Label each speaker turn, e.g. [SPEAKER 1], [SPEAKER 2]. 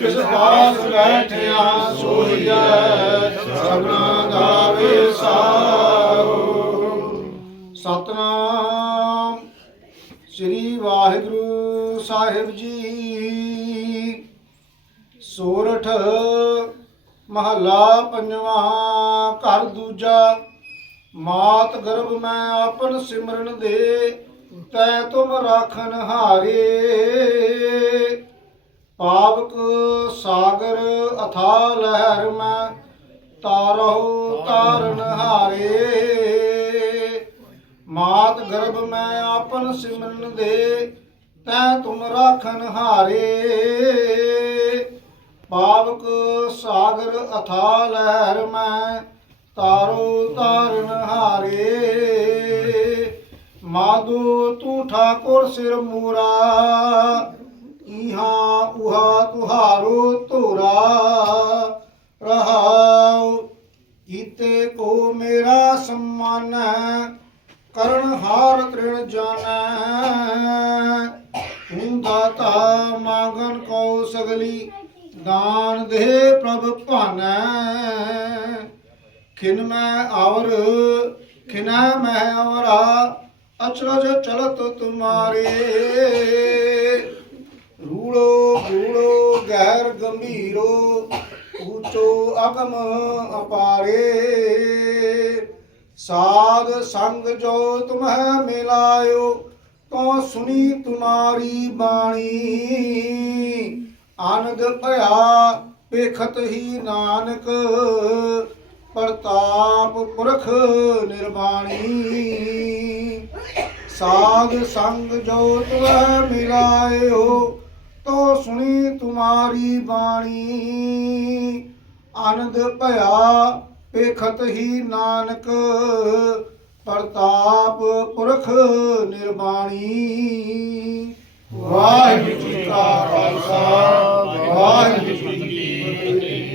[SPEAKER 1] ਵਿਸਵਾਸ ਬੈਠਿਆ ਸੋਈਐ ਸਭਨਾ ਦਾ ਵਿਸਾਰੋ ਸਤਨਾਮ ਸ੍ਰੀ ਵਾਹਿਗੁਰੂ ਸਾਹਿਬ ਜੀ। ਸੋਰਠ ਮਹਲਾ ਪੰਜਵਾਂ, ਘਰ ਦੂਜਾ। ਮਾਤ ਗਰਭ ਮੈਂ ਆਪਨ ਸਿਮਰਨ ਦੇ, ਤੈ ਤੁਮ ਰਾਖਨ ਹਾਰੇ। ਪਾਵਕ ਸਾਗਰ ਅਥਾ ਲਹਿਰ ਮੈਂ ਤਾਰਹੁ ਤਾਰਨ ਹਾਰੇ। ਮਾਤ ਗਰਭ ਮੈਂ ਆਪਨ ਸਿਮਰਨ ਦੇ, ਤੈ ਤੁਮ ਰਾਖਨ ਹਾਰੇ। ਪਾਵਕ ਸਾਗਰ ਅਥਾ ਲਹਿਰ ਮੈਂ ਤਾਰੋ ਤਾਰਨ ਹਾਰੇ। ਮਾਦੂ ਤੂੰ ਠਾਕੁਰ ਸਿਰ ਮੂਰਾ ਮੇਰਾ ਕਰਨ ਹਾਰ ਤ੍ਰਿਣ ਜਾਣੈ। ਹੁੰਦਾ ਦਾਤਾ ਮੰਗਨ ਕੋ ਸਗਲੀ, ਦਾਨ ਦੇ ਪ੍ਰਭ ਭਾਨੈ। ਖਿਨ ਮੈਂ ਔਰ ਖਿਨਾ ਮੈਂ ਔਰਾ ਅਚਰਜ ਚਲਤ ਤੁਮਾਰੇ। ਰੂੜੋ ਗੂੜੋ ਗਹਿਰ ਗੰਭੀਰੋ, ਊਚੋ ਅਗਮ ਅਪਾਰੇ। ਸਾਧ ਸੰਗ ਜੋ ਤੁਮਹਿ ਮਿਲਾਇਓ ਤੋ ਸੁਣੀ ਤੁਮਾਰੀ ਬਾਣੀ। ਆਨੰਦ ਭਇਆ ਪੇਖਤ ਹੀ ਨਾਨਕ, ਪ੍ਰਤਾਪ ਪੁਰਖ ਨਿਰਵਾਣੀ। ਸਾਧ ਸੰਗ ਜੋ ਤੁਮਹਿ ਮਿਲਾਇਓ ਤੋ ਸੁਣੀ ਤੁਮਾਰੀ ਬਾਣੀ। ਆਨੰਦ ਭਇਆ ਪੇਖਤ ਹੀ ਨਾਨਕ ਪ੍ਰਤਾਪ ਪੁਰਖ ਨਿਰਵਾਣੀ ਵਾਹਿਗੁਰੂ